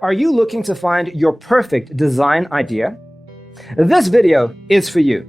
Are you looking to find your perfect design idea? This video is for you.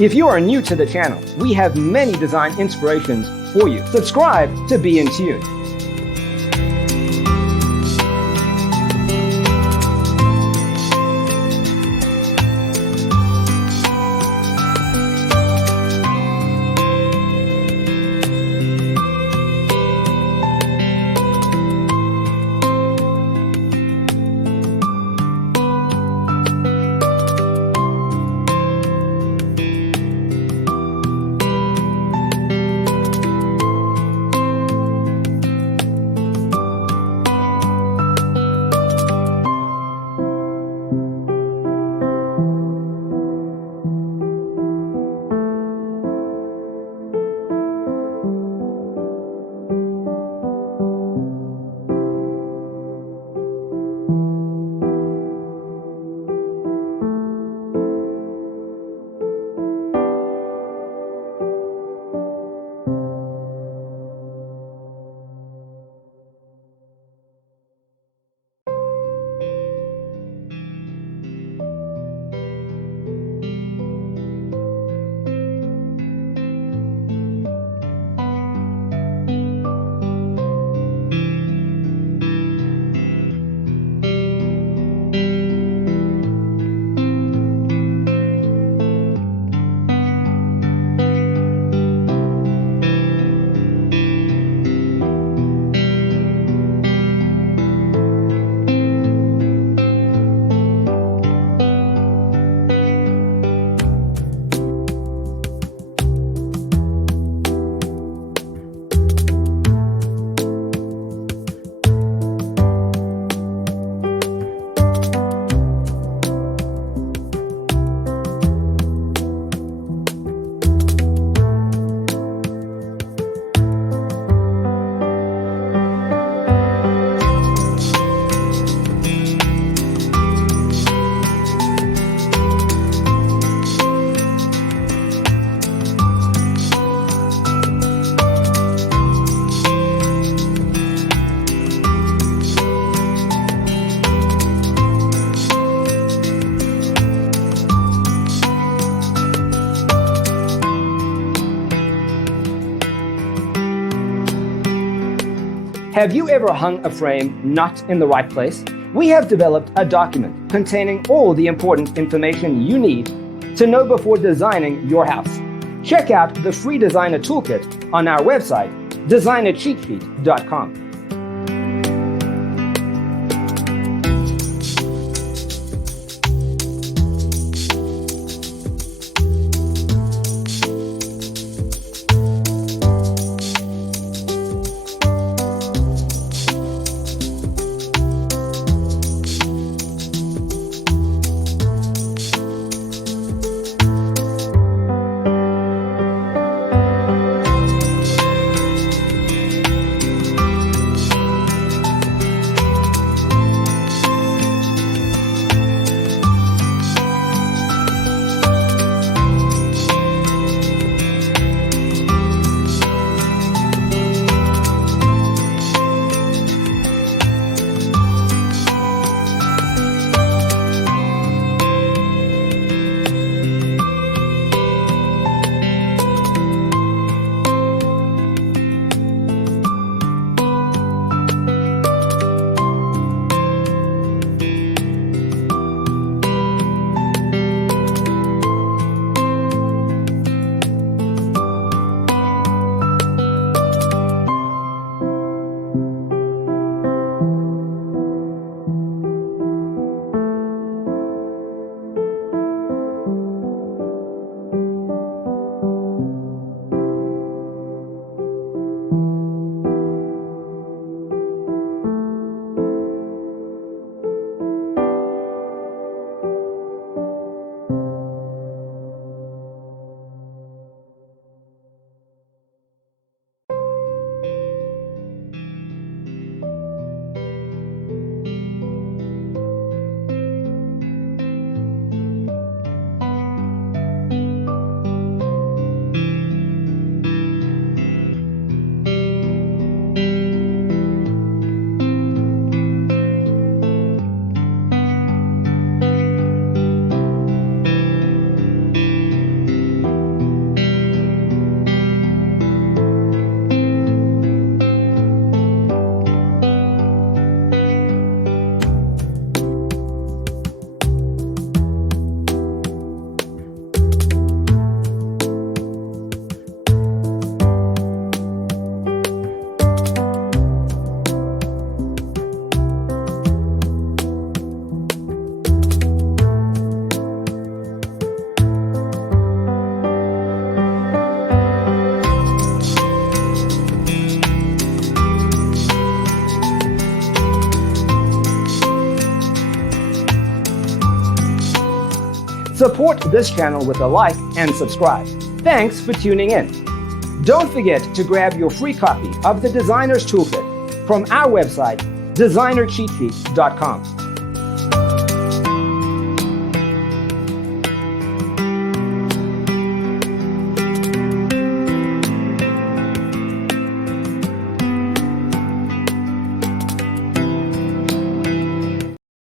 If you are new to the channel, we have many design inspirations for you. Subscribe to be in tune. Have you ever hung a frame not in the right place? We have developed a document containing all the important information you need to know before designing your house. Check out the free designer toolkit on our website, designercheatsheet.com. Support this channel with a like and subscribe. Thanks for tuning in. Don't forget to grab your free copy of the Designer's Toolkit from our website, designercheatsheet.com.